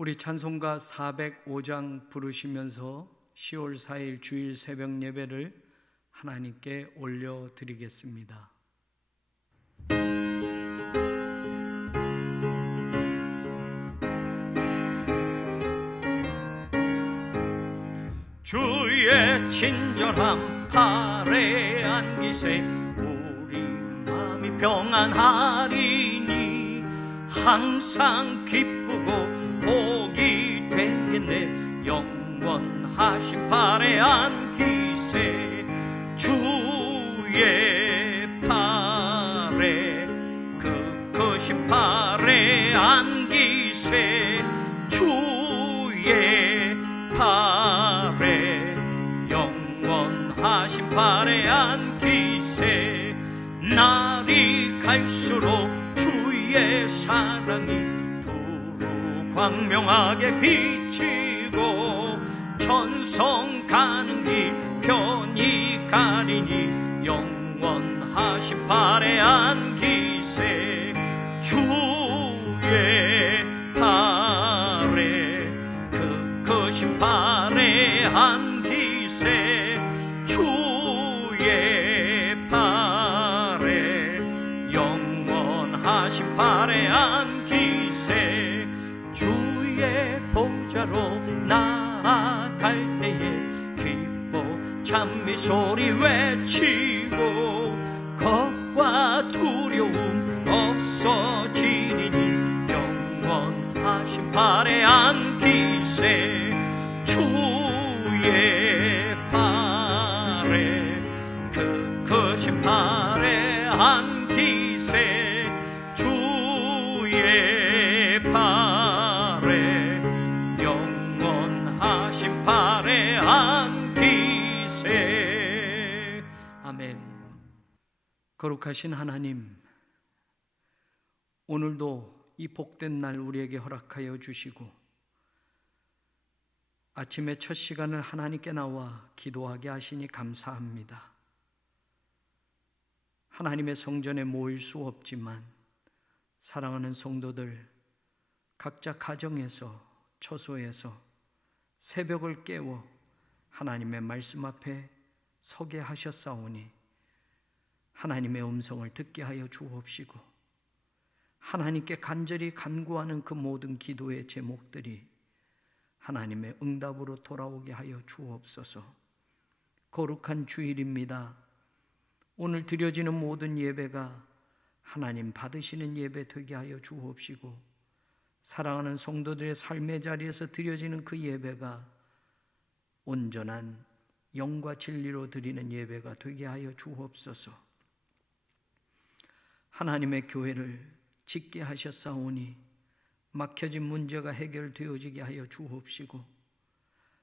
우리 찬송가 405장 부르시면서 10월 4일 주일 새벽 예배를 하나님께 올려드리겠습니다. 주의 친절함 팔에 안기세 우리 마음이 평안하리니 항상 기쁘고 복이 되겠네. 영원하신 팔에 안기세 주의 팔에 그 크신 팔에 안기세 주의 팔에 영원하신 팔에 안기세. 날이 갈수록 주의 사랑이 광명하게 비치고 천성 가는 길 편히 가리니 영원하신 팔에 안기세 주의 팔에 그 크신 팔에 안기세 주의 팔에 영원하신 팔에 안기세. 주의 보좌로 나아갈 때에 기뻐 찬미 소리 외치고 겁과 두려움 없어지리니 영원하신 팔에 안기세 주의 팔에 그 크신 팔에 안기세 주의 팔에 영원하신 팔에 안기세. 아멘. 거룩하신 하나님, 오늘도 이 복된 날 우리에게 허락하여 주시고 아침의 첫 시간을 하나님께 나와 기도하게 하시니 감사합니다. 하나님의 성전에 모일 수 없지만 사랑하는 성도들 각자 가정에서 처소에서 새벽을 깨워 하나님의 말씀 앞에 서게 하셨사오니 하나님의 음성을 듣게 하여 주옵시고 하나님께 간절히 간구하는 그 모든 기도의 제목들이 하나님의 응답으로 돌아오게 하여 주옵소서. 거룩한 주일입니다. 오늘 드려지는 모든 예배가 하나님 받으시는 예배 되게 하여 주옵시고 사랑하는 성도들의 삶의 자리에서 드려지는 그 예배가 온전한 영과 진리로 드리는 예배가 되게 하여 주옵소서. 하나님의 교회를 짓게 하셨사오니 막혀진 문제가 해결되어지게 하여 주옵시고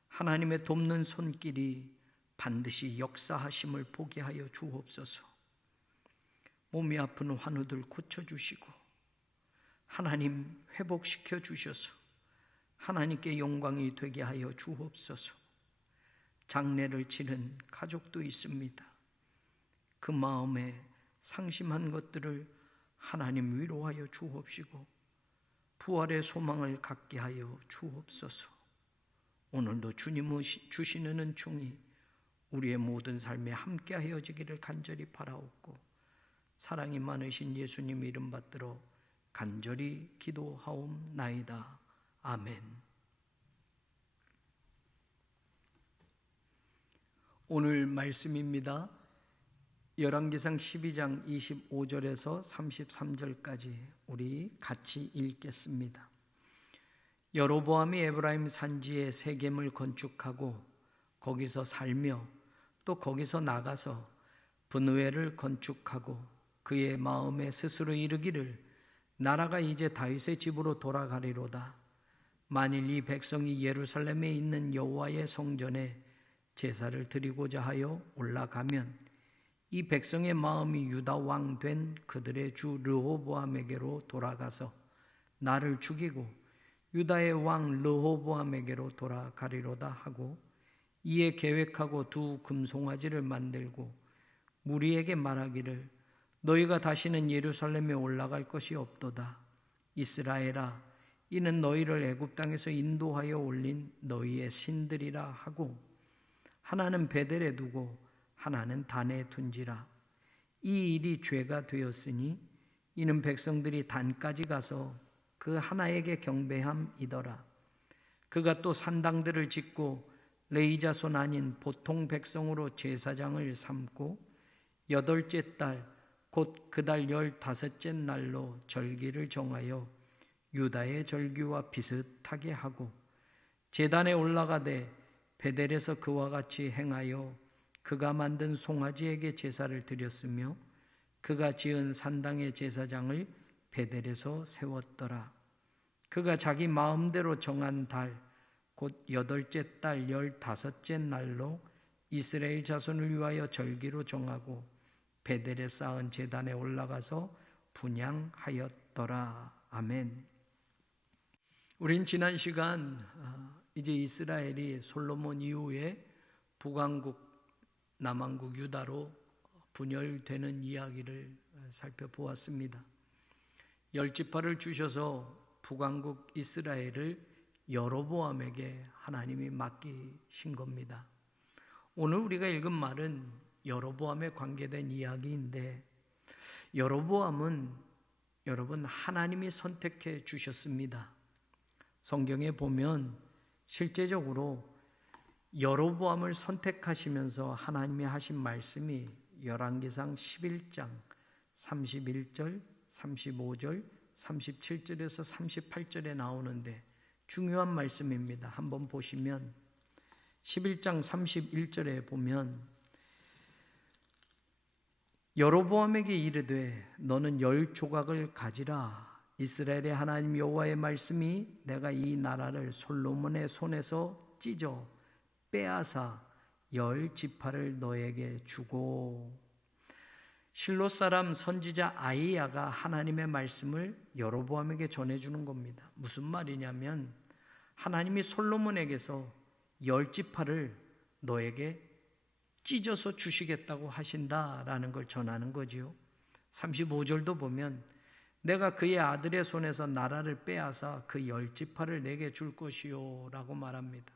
하나님의 돕는 손길이 반드시 역사하심을 보게 하여 주옵소서. 몸이 아픈 환우들 고쳐주시고 하나님 회복시켜 주셔서 하나님께 영광이 되게 하여 주옵소서. 장례를 치른 가족도 있습니다. 그 마음에 상심한 것들을 하나님 위로하여 주옵시고 부활의 소망을 갖게 하여 주옵소서. 오늘도 주님 주시는 은총이 우리의 모든 삶에 함께 하여지기를 간절히 바라옵고 사랑이 많으신 예수님 이름 받들어 간절히 기도하옵나이다. 아멘. 오늘 말씀입니다. 열왕기상 12장 25절에서 33절까지 우리 같이 읽겠습니다. 여로보암이 에브라임 산지에 세겜을 건축하고 거기서 살며 또 거기서 나가서 분우엘을 건축하고 그의 마음에 스스로 이르기를 나라가 이제 다윗의 집으로 돌아가리로다. 만일 이 백성이 예루살렘에 있는 여호와의 성전에 제사를 드리고자 하여 올라가면 이 백성의 마음이 유다 왕 된 그들의 주 르호보암에게로 돌아가서 나를 죽이고 유다의 왕 르호보암에게로 돌아가리로다 하고 이에 계획하고 두 금송아지를 만들고 무리에게 말하기를 너희가 다시는 예루살렘에 올라갈 것이 없도다. 이스라엘아, 이는 너희를 애굽 땅에서 인도하여 올린 너희의 신들이라 하고 하나는 베델에 두고 하나는 단에 둔지라. 이 일이 죄가 되었으니 이는 백성들이 단까지 가서 그 하나에게 경배함이더라. 그가 또 산당들을 짓고 레위 자손 아닌 보통 백성으로 제사장을 삼고 8째 달 곧 그 달 15째 날로 절기를 정하여 유다의 절기와 비슷하게 하고 제단에 올라가되 베델에서 그와 같이 행하여 그가 만든 송아지에게 제사를 드렸으며 그가 지은 산당의 제사장을 베델에서 세웠더라. 그가 자기 마음대로 정한 달 곧 8째 달 15째 날로 이스라엘 자손을 위하여 절기로 정하고 베델에 쌓은 제단에 올라가서 분향하였더라. 아멘. 우린 지난 시간 이제 이스라엘이 솔로몬 이후에 북왕국, 남왕국 유다로 분열되는 이야기를 살펴보았습니다. 10지파를 주셔서 북왕국 이스라엘을 여로보암에게 하나님이 맡기신 겁니다. 오늘 우리가 읽은 말은 여로보암에 관계된 이야기인데 여로보암은 여러분 하나님이 선택해 주셨습니다. 성경에 보면 실제적으로 여로보암을 선택하시면서 하나님이 하신 말씀이 열왕기상 11장 31절, 35절, 37절에서 38절에 나오는데 중요한 말씀입니다. 한번 보시면 11장 31절에 보면 여로보암에게 이르되 너는 10조각을 가지라. 이스라엘의 하나님 여호와의 말씀이 내가 이 나라를 솔로몬의 손에서 찢어 빼앗아 10지파를 너에게 주고. 실로 사람 선지자 아이야가 하나님의 말씀을 여로보암에게 전해주는 겁니다. 무슨 말이냐면 하나님이 솔로몬에게서 10지파를 너에게 찢어서 주시겠다고 하신다라는 걸 전하는 거지요. 35절도 보면 내가 그의 아들의 손에서 나라를 빼앗아 그 10지파를 내게 줄 것이요 라고 말합니다.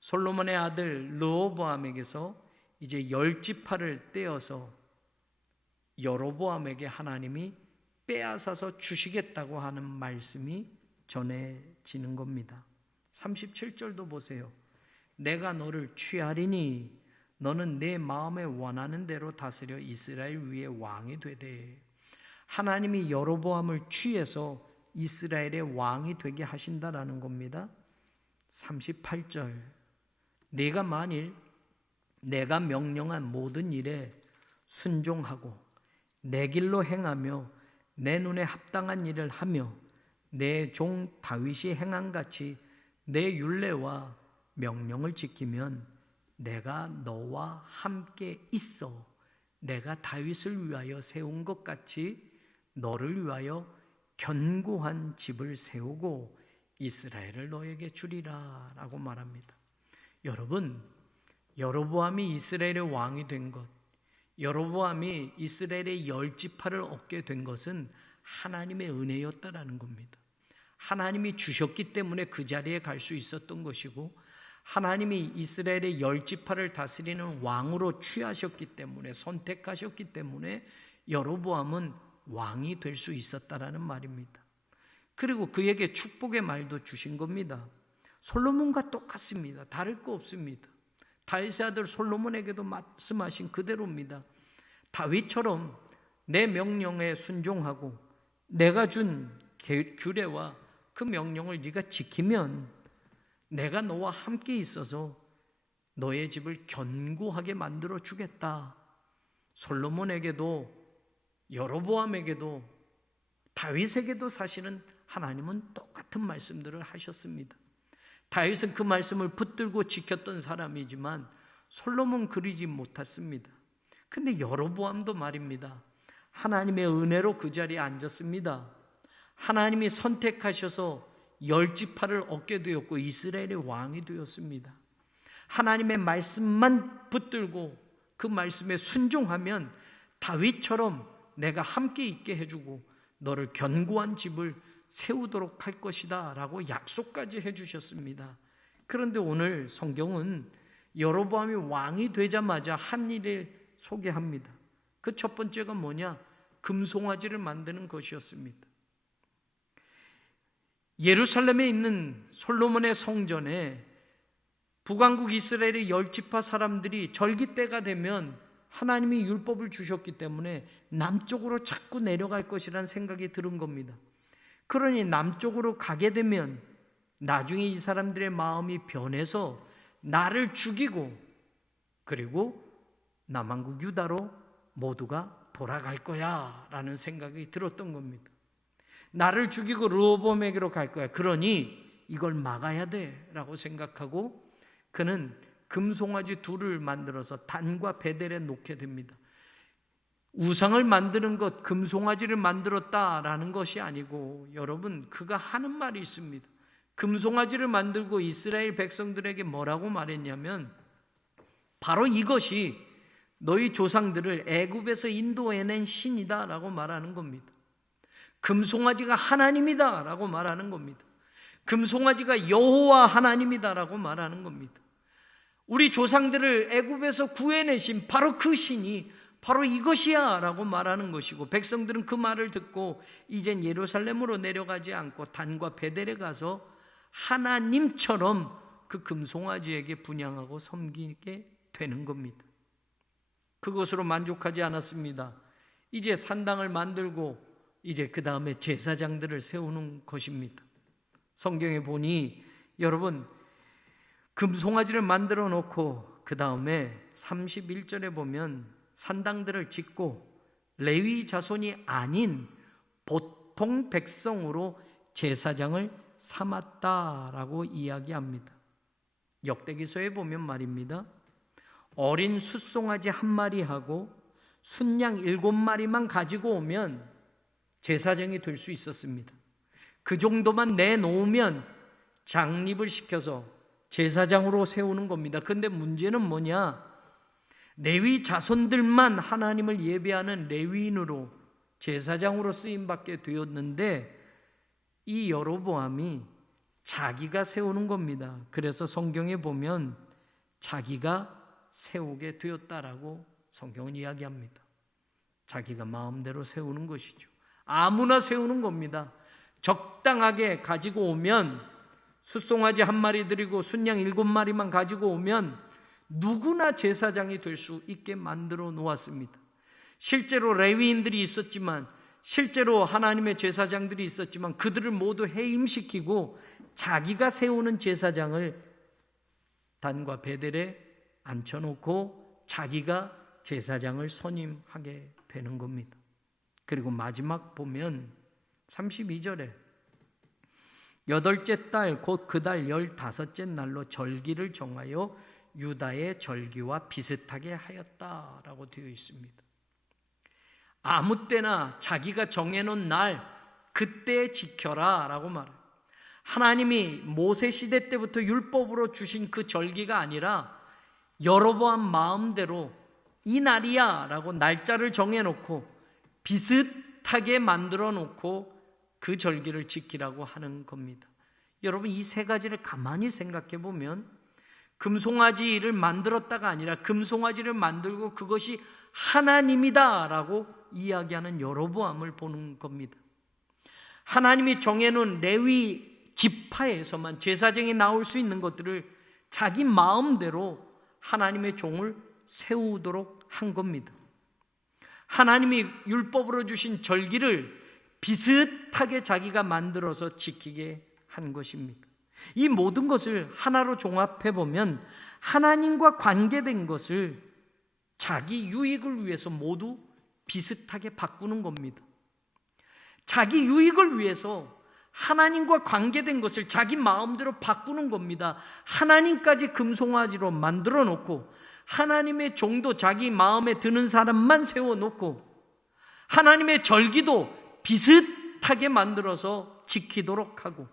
솔로몬의 아들 르호보암에게서 이제 10지파를 떼어서 여로보암에게 하나님이 빼앗아서 주시겠다고 하는 말씀이 전해지는 겁니다. 37절도 보세요. 내가 너를 취하리니 너는 내 마음에 원하는 대로 다스려 이스라엘 위에 왕이 되되. 하나님이 여로보암을 취해서 이스라엘의 왕이 되게 하신다라는 겁니다. 38절 네가 만일 내가 명령한 모든 일에 순종하고 내 길로 행하며 내 눈에 합당한 일을 하며 내 종 다윗이 행한 같이 내 율례와 명령을 지키면 내가 너와 함께 있어 내가 다윗을 위하여 세운 것 같이 너를 위하여 견고한 집을 세우고 이스라엘을 너에게 주리라 라고 말합니다. 여러분, 여로보암이 이스라엘의 왕이 된 것, 여로보암이 이스라엘의 10지파를 얻게 된 것은 하나님의 은혜였다라는 겁니다. 하나님이 주셨기 때문에 그 자리에 갈 수 있었던 것이고 하나님이 이스라엘의 10지파를 다스리는 왕으로 취하셨기 때문에 선택하셨기 때문에 여로보암은 왕이 될 수 있었다라는 말입니다. 그리고 그에게 축복의 말도 주신 겁니다. 솔로몬과 똑같습니다. 다를 거 없습니다. 다윗의 아들 솔로몬에게도 말씀하신 그대로입니다. 다윗처럼 내 명령에 순종하고 내가 준 규례와 그 명령을 네가 지키면 내가 너와 함께 있어서 너의 집을 견고하게 만들어 주겠다. 솔로몬에게도 여로보암에게도 다윗에게도 사실은 하나님은 똑같은 말씀들을 하셨습니다. 다윗은 그 말씀을 붙들고 지켰던 사람이지만 솔로몬 그리지 못했습니다. 근데 여로보암도 말입니다. 하나님의 은혜로 그 자리에 앉았습니다. 하나님이 선택하셔서 10지파를 얻게 되었고 이스라엘의 왕이 되었습니다. 하나님의 말씀만 붙들고 그 말씀에 순종하면 다윗처럼 내가 함께 있게 해주고 너를 견고한 집을 세우도록 할 것이다 라고 약속까지 해주셨습니다. 그런데 오늘 성경은 여로보암이 왕이 되자마자 한 일을 소개합니다. 그 첫 번째가 뭐냐? 금송아지를 만드는 것이었습니다. 예루살렘에 있는 솔로몬의 성전에 북왕국 이스라엘의 10지파 사람들이 절기 때가 되면 하나님이 율법을 주셨기 때문에 남쪽으로 자꾸 내려갈 것이라는 생각이 들은 겁니다. 그러니 남쪽으로 가게 되면 나중에 이 사람들의 마음이 변해서 나를 죽이고 그리고 남왕국 유다로 모두가 돌아갈 거야 라는 생각이 들었던 겁니다. 나를 죽이고 르호보암에게로 갈 거야. 그러니 이걸 막아야 돼 라고 생각하고 그는 금송아지 둘을 만들어서 단과 베델에 놓게 됩니다. 우상을 만드는 것, 금송아지를 만들었다라는 것이 아니고 여러분, 그가 하는 말이 있습니다. 금송아지를 만들고 이스라엘 백성들에게 뭐라고 말했냐면 바로 이것이 너희 조상들을 애굽에서 인도해낸 신이다 라고 말하는 겁니다. 금송아지가 하나님이다 라고 말하는 겁니다. 금송아지가 여호와 하나님이다 라고 말하는 겁니다. 우리 조상들을 애굽에서 구해내신 바로 그 신이 바로 이것이야 라고 말하는 것이고, 백성들은 그 말을 듣고 이젠 예루살렘으로 내려가지 않고 단과 베델에 가서 하나님처럼 그 금송아지에게 분향하고 섬기게 되는 겁니다. 그것으로 만족하지 않았습니다. 이제 산당을 만들고 이제 그 다음에 제사장들을 세우는 것입니다. 성경에 보니 여러분, 금송아지를 만들어 놓고 그 다음에 31절에 보면 산당들을 짓고 레위 자손이 아닌 보통 백성으로 제사장을 삼았다라고 이야기합니다. 역대기서에 보면 말입니다. 어린 숫송아지 한 마리하고 순양 7마리만 가지고 오면 제사장이 될 수 있었습니다. 그 정도만 내놓으면 장립을 시켜서 제사장으로 세우는 겁니다. 그런데 문제는 뭐냐? 레위 자손들만 하나님을 예배하는 레위인으로 제사장으로 쓰임받게 되었는데 이 여로보암이 자기가 세우는 겁니다. 그래서 성경에 보면 자기가 세우게 되었다라고 성경은 이야기합니다. 자기가 마음대로 세우는 것이죠. 아무나 세우는 겁니다. 적당하게 가지고 오면 숫송아지 한 마리 드리고 순양 7마리만 가지고 오면 누구나 제사장이 될 수 있게 만들어 놓았습니다. 실제로 레위인들이 있었지만, 실제로 하나님의 제사장들이 있었지만 그들을 모두 해임시키고 자기가 세우는 제사장을 단과 베델에 앉혀놓고 자기가 제사장을 선임하게 되는 겁니다. 그리고 마지막 보면 32절에 8째 달 곧 그 달 15째 날로 절기를 정하여 유다의 절기와 비슷하게 하였다라고 되어 있습니다. 아무 때나 자기가 정해놓은 날 그때 지켜라 라고 말해요. 하나님이 모세 시대 때부터 율법으로 주신 그 절기가 아니라 여로보암 마음대로 이 날이야 라고 날짜를 정해놓고 비슷하게 만들어 놓고 그 절기를 지키라고 하는 겁니다. 여러분, 이 세 가지를 가만히 생각해 보면 금송아지를 만들었다가 아니라 금송아지를 만들고 그것이 하나님이다 라고 이야기하는 여로보암을 보는 겁니다. 하나님이 정해놓은 레위 지파에서만 제사장이 나올 수 있는 것들을 자기 마음대로 하나님의 종을 세우도록 한 겁니다. 하나님이 율법으로 주신 절기를 비슷하게 자기가 만들어서 지키게 한 것입니다. 이 모든 것을 하나로 종합해 보면 하나님과 관계된 것을 자기 유익을 위해서 모두 비슷하게 바꾸는 겁니다. 자기 유익을 위해서 하나님과 관계된 것을 자기 마음대로 바꾸는 겁니다. 하나님까지 금송아지로 만들어 놓고 하나님의 종도 자기 마음에 드는 사람만 세워놓고 하나님의 절기도 비슷하게 만들어서 지키도록 하고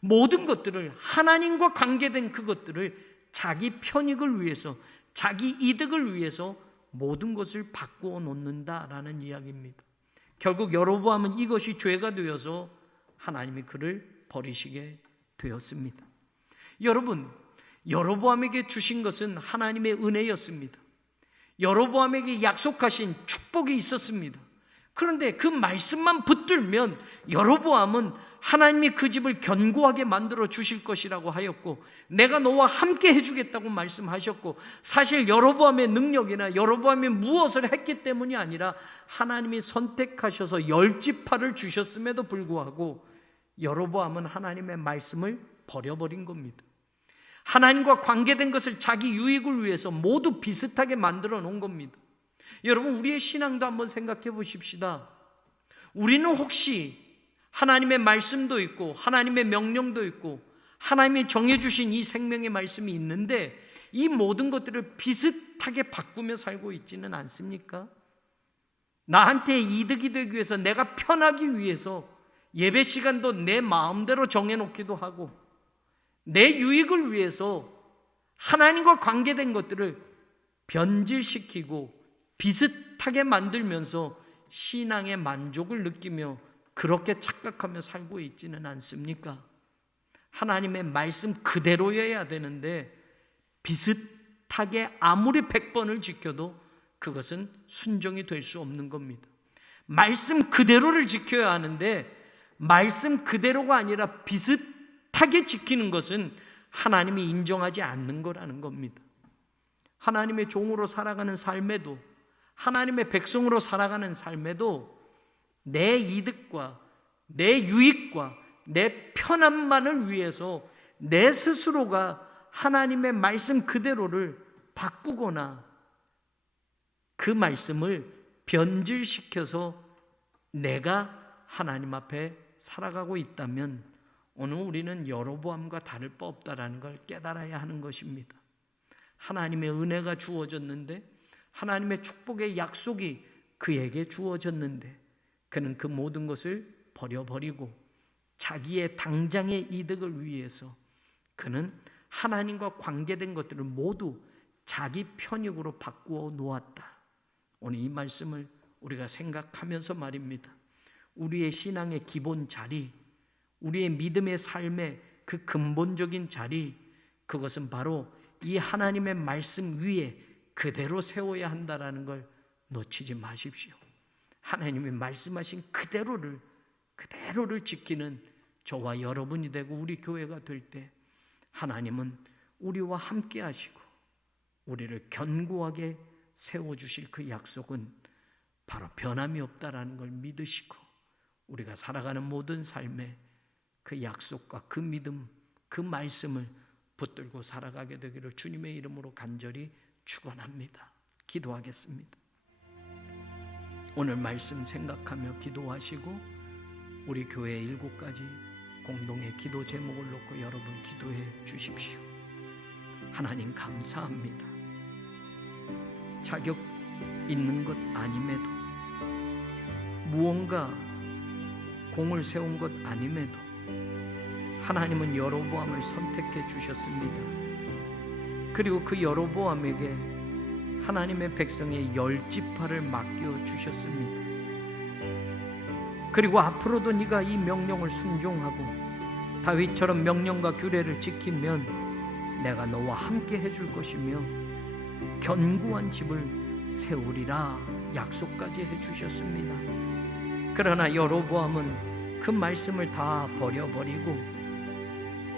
모든 것들을 하나님과 관계된 그것들을 자기 편익을 위해서 자기 이득을 위해서 모든 것을 바꾸어 놓는다라는 이야기입니다. 결국 여로보암은 이것이 죄가 되어서 하나님이 그를 버리시게 되었습니다. 여러분, 여로보암에게 주신 것은 하나님의 은혜였습니다. 여로보암에게 약속하신 축복이 있었습니다. 그런데 그 말씀만 붙들면 여로보암은 하나님이 그 집을 견고하게 만들어 주실 것이라고 하였고, 내가 너와 함께 해주겠다고 말씀하셨고, 사실 여로보암의 능력이나 여로보암이 무엇을 했기 때문이 아니라 하나님이 선택하셔서 10지파를 주셨음에도 불구하고 여로보암은 하나님의 말씀을 버려버린 겁니다. 하나님과 관계된 것을 자기 유익을 위해서 모두 비슷하게 만들어 놓은 겁니다. 여러분, 우리의 신앙도 한번 생각해 보십시다. 우리는 혹시 하나님의 말씀도 있고 하나님의 명령도 있고 하나님이 정해주신 이 생명의 말씀이 있는데 이 모든 것들을 비슷하게 바꾸며 살고 있지는 않습니까? 나한테 이득이 되기 위해서, 내가 편하기 위해서 예배 시간도 내 마음대로 정해놓기도 하고, 내 유익을 위해서 하나님과 관계된 것들을 변질시키고 비슷하게 만들면서 신앙의 만족을 느끼며 그렇게 착각하며 살고 있지는 않습니까? 하나님의 말씀 그대로여야 되는데 비슷하게 아무리 100번을 지켜도 그것은 순종이 될 수 없는 겁니다. 말씀 그대로를 지켜야 하는데 말씀 그대로가 아니라 비슷하게 지키는 것은 하나님이 인정하지 않는 거라는 겁니다. 하나님의 종으로 살아가는 삶에도, 하나님의 백성으로 살아가는 삶에도 내 이득과 내 유익과 내 편함만을 위해서 내 스스로가 하나님의 말씀 그대로를 바꾸거나 그 말씀을 변질시켜서 내가 하나님 앞에 살아가고 있다면 오늘 우리는 여로보암과 다를 바 없다라는 걸 깨달아야 하는 것입니다. 하나님의 은혜가 주어졌는데, 하나님의 축복의 약속이 그에게 주어졌는데 그는 그 모든 것을 버려버리고 자기의 당장의 이득을 위해서 그는 하나님과 관계된 것들을 모두 자기 편익으로 바꾸어 놓았다. 오늘 이 말씀을 우리가 생각하면서 말입니다. 우리의 신앙의 기본 자리, 우리의 믿음의 삶의 그 근본적인 자리, 그것은 바로 이 하나님의 말씀 위에 그대로 세워야 한다라는 걸 놓치지 마십시오. 하나님이 말씀하신 그대로를 지키는 저와 여러분이 되고 우리 교회가 될 때 하나님은 우리와 함께 하시고 우리를 견고하게 세워주실 그 약속은 바로 변함이 없다라는 걸 믿으시고 우리가 살아가는 모든 삶에 그 약속과 그 믿음, 그 말씀을 붙들고 살아가게 되기를 주님의 이름으로 간절히 축원합니다. 기도하겠습니다. 오늘 말씀 생각하며 기도하시고 우리 교회 7가지 공동의 기도 제목을 놓고 여러분 기도해 주십시오. 하나님 감사합니다. 자격 있는 것 아님에도, 무언가 공을 세운 것 아님에도 하나님은 여로보암을 선택해 주셨습니다. 그리고 그 여로보암에게 하나님의 백성의 10지파를 맡겨 주셨습니다. 그리고 앞으로도 네가 이 명령을 순종하고 다윗처럼 명령과 규례를 지키면 내가 너와 함께 해줄 것이며 견고한 집을 세우리라 약속까지 해주셨습니다. 그러나 여로보암은 그 말씀을 다 버려버리고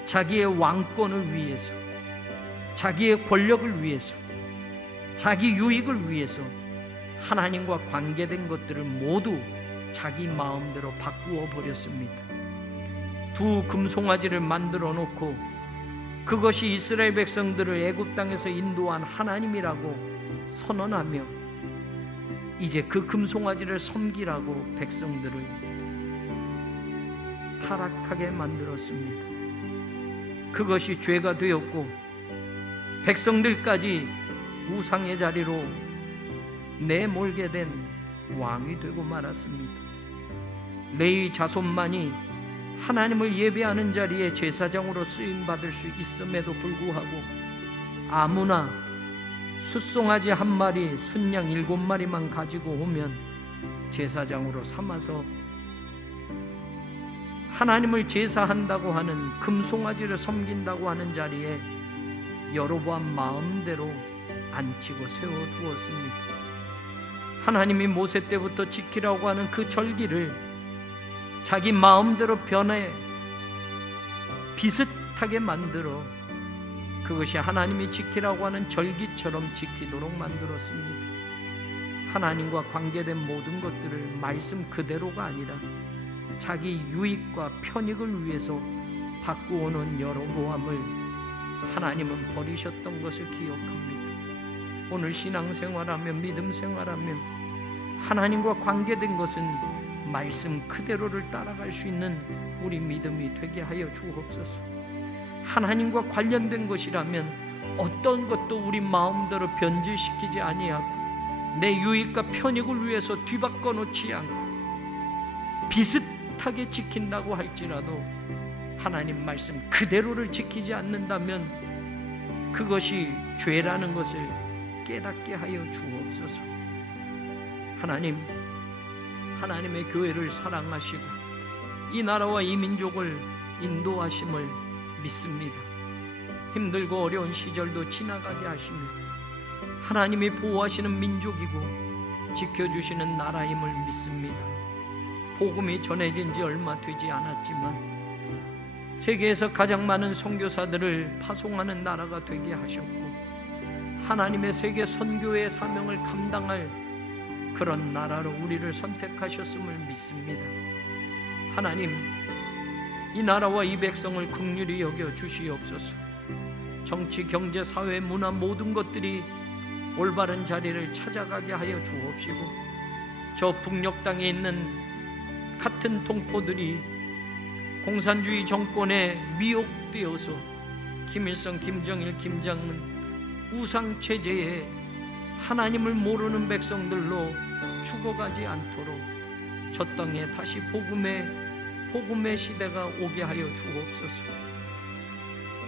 자기의 왕권을 위해서, 자기의 권력을 위해서, 자기 유익을 위해서 하나님과 관계된 것들을 모두 자기 마음대로 바꾸어 버렸습니다. 2 금송아지를 만들어 놓고 그것이 이스라엘 백성들을 애굽 땅에서 인도한 하나님이라고 선언하며 이제 그 금송아지를 섬기라고 백성들을 타락하게 만들었습니다. 그것이 죄가 되었고 백성들까지 우상의 자리로 내몰게 된 왕이 되고 말았습니다. 레위 자손만이 하나님을 예배하는 자리에 제사장으로 쓰임받을 수 있음에도 불구하고 아무나 숫송아지 1마리, 순양 7마리만 가지고 오면 제사장으로 삼아서 하나님을 제사한다고 하는 금송아지를 섬긴다고 하는 자리에 여로보암 마음대로 앉히고 세워두었습니다. 하나님이 모세 때부터 지키라고 하는 그 절기를 자기 마음대로 변해 비슷하게 만들어 그것이 하나님이 지키라고 하는 절기처럼 지키도록 만들었습니다. 하나님과 관계된 모든 것들을 말씀 그대로가 아니라 자기 유익과 편익을 위해서 바꾸어놓은 여로보암을 하나님은 버리셨던 것을 기억합니다. 오늘 신앙생활하며 믿음생활하며 하나님과 관계된 것은 말씀 그대로를 따라갈 수 있는 우리 믿음이 되게 하여 주옵소서. 하나님과 관련된 것이라면 어떤 것도 우리 마음대로 변질시키지 아니하고 내 유익과 편익을 위해서 뒤바꿔 놓지 않고 비슷하게 지킨다고 할지라도 하나님 말씀 그대로를 지키지 않는다면 그것이 죄라는 것을 깨닫게 하여 주옵소서. 하나님, 하나님의 교회를 사랑하시고 이 나라와 이 민족을 인도하심을 믿습니다. 힘들고 어려운 시절도 지나가게 하시며 하나님이 보호하시는 민족이고 지켜주시는 나라임을 믿습니다. 복음이 전해진 지 얼마 되지 않았지만 세계에서 가장 많은 선교사들을 파송하는 나라가 되게 하셨고 하나님의 세계 선교의 사명을 감당할 그런 나라로 우리를 선택하셨음을 믿습니다. 하나님, 이 나라와 이 백성을 긍휼히 여겨 주시옵소서. 정치, 경제, 사회, 문화 모든 것들이 올바른 자리를 찾아가게 하여 주옵시고 저 북녘 땅에 있는 같은 동포들이 공산주의 정권에 미혹되어서 김일성, 김정일, 김정은 우상체제에 하나님을 모르는 백성들로 죽어가지 않도록 저 땅에 다시 복음의 시대가 오게 하여 주옵소서.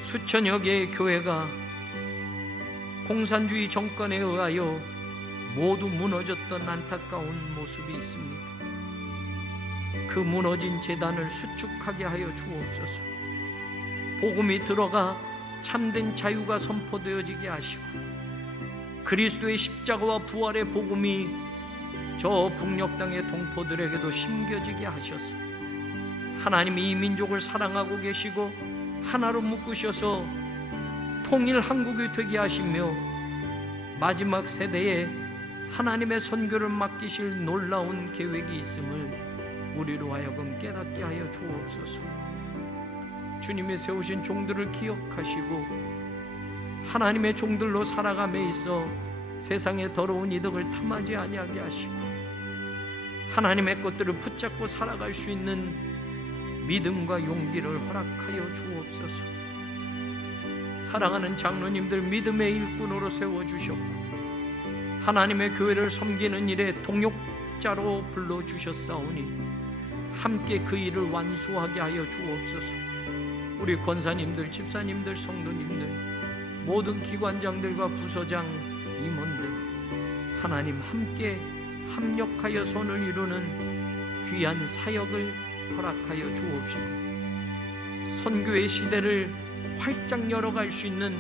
수천여 개의 교회가 공산주의 정권에 의하여 모두 무너졌던 안타까운 모습이 있습니다. 그 무너진 재단을 수축하게 하여 주옵소서. 복음이 들어가 참된 자유가 선포되어지게 하시고 그리스도의 십자가와 부활의 복음이 저 북녘 땅의 동포들에게도 심겨지게 하셔서 하나님이 이 민족을 사랑하고 계시고 하나로 묶으셔서 통일 한국이 되게 하시며 마지막 세대에 하나님의 선교를 맡기실 놀라운 계획이 있음을 우리로 하여금 깨닫게 하여 주옵소서. 주님이 세우신 종들을 기억하시고 하나님의 종들로 살아감에 있어 세상의 더러운 이득을 탐하지 아니하게 하시고 하나님의 것들을 붙잡고 살아갈 수 있는 믿음과 용기를 허락하여 주옵소서. 사랑하는 장로님들 믿음의 일꾼으로 세워주셨고 하나님의 교회를 섬기는 일에 동역자로 불러주셨사오니 함께 그 일을 완수하게 하여 주옵소서. 우리 권사님들, 집사님들, 성도님들, 모든 기관장들과 부서장, 임원들 하나님 함께 합력하여 손을 이루는 귀한 사역을 허락하여 주옵시고 선교의 시대를 활짝 열어갈 수 있는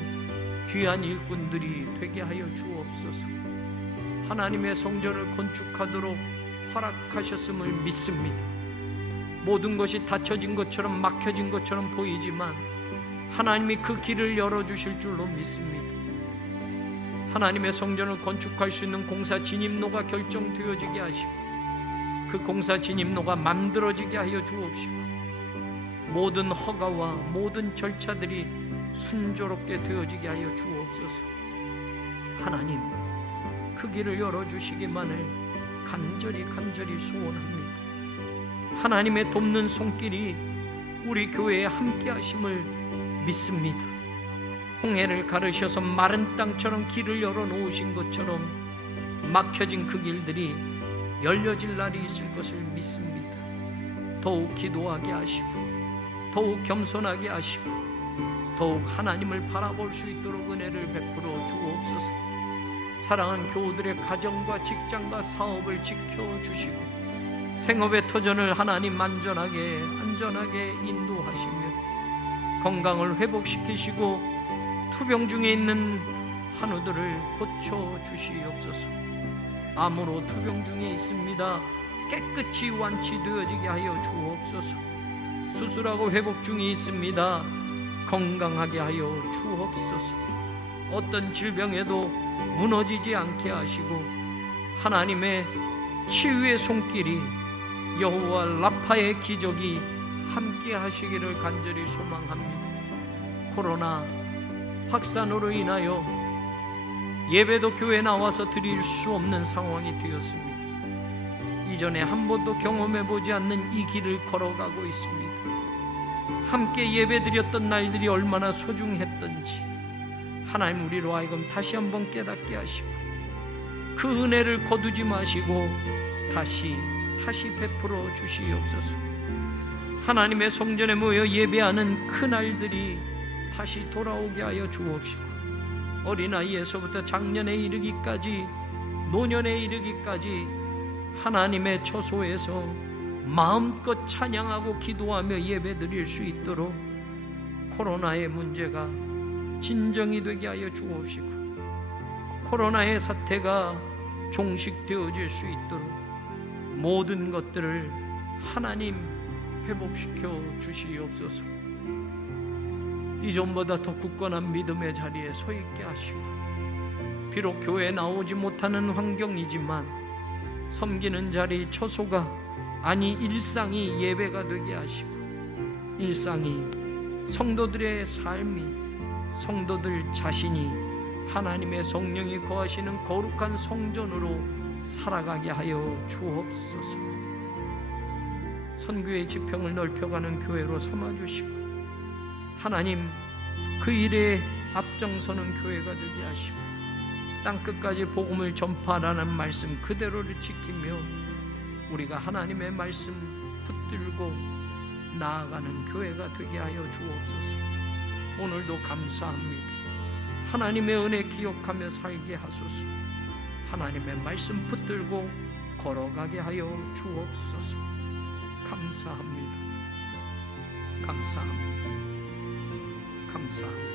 귀한 일꾼들이 되게 하여 주옵소서. 하나님의 성전을 건축하도록 허락하셨음을 믿습니다. 모든 것이 닫혀진 것처럼 막혀진 것처럼 보이지만 하나님이 그 길을 열어주실 줄로 믿습니다. 하나님의 성전을 건축할 수 있는 공사 진입로가 결정되어지게 하시고 그 공사 진입로가 만들어지게 하여 주옵시고 모든 허가와 모든 절차들이 순조롭게 되어지게 하여 주옵소서. 하나님, 그 길을 열어주시기만을 간절히 소원합니다. 하나님의 돕는 손길이 우리 교회에 함께 하심을 믿습니다. 홍해를 가르셔서 마른 땅처럼 길을 열어놓으신 것처럼 막혀진 그 길들이 열려질 날이 있을 것을 믿습니다. 더욱 기도하게 하시고 더욱 겸손하게 하시고 더욱 하나님을 바라볼 수 있도록 은혜를 베풀어 주옵소서. 사랑하는 교우들의 가정과 직장과 사업을 지켜주시고 생업의 터전을 하나님 안전하게 안전하게 인도하시며 건강을 회복시키시고 투병 중에 있는 환우들을 고쳐주시옵소서. 암으로 투병 중에 있습니다. 깨끗이 완치되어지게 하여 주옵소서. 수술하고 회복 중에 있습니다. 건강하게 하여 주옵소서. 어떤 질병에도 무너지지 않게 하시고 하나님의 치유의 손길이 여호와 라파의 기적이 함께 하시기를 간절히 소망합니다. 코로나 확산으로 인하여 예배도 교회에 나와서 드릴 수 없는 상황이 되었습니다. 이전에 한 번도 경험해보지 않는 이 길을 걸어가고 있습니다. 함께 예배드렸던 날들이 얼마나 소중했던지 하나님 우리로 하여금 다시 한번 깨닫게 하시고 그 은혜를 거두지 마시고 다시 베풀어 주시옵소서. 하나님의 성전에 모여 예배하는 그 날들이 다시 돌아오게 하여 주옵시고 어린아이에서부터 장년에 이르기까지 노년에 이르기까지 하나님의 처소에서 마음껏 찬양하고 기도하며 예배드릴 수 있도록 코로나의 문제가 진정이 되게 하여 주옵시고 코로나의 사태가 종식되어질 수 있도록 모든 것들을 하나님 회복시켜 주시옵소서. 이전보다 더 굳건한 믿음의 자리에 서 있게 하시고 비록 교회에 나오지 못하는 환경이지만 섬기는 자리 처소가 아니 일상이 예배가 되게 하시고 일상이 성도들의 삶이 성도들 자신이 하나님의 성령이 거하시는 거룩한 성전으로 살아가게 하여 주옵소서. 선교의 지평을 넓혀가는 교회로 삼아주시고 하나님 그 일에 앞장서는 교회가 되게 하시고 땅끝까지 복음을 전파하라는 말씀 그대로를 지키며 우리가 하나님의 말씀 붙들고 나아가는 교회가 되게 하여 주옵소서. 오늘도 감사합니다. 하나님의 은혜 기억하며 살게 하소서. 하나님의 말씀 붙들고 걸어가게 하여 주옵소서. 감사합니다. 감사합니다. 감사합니다.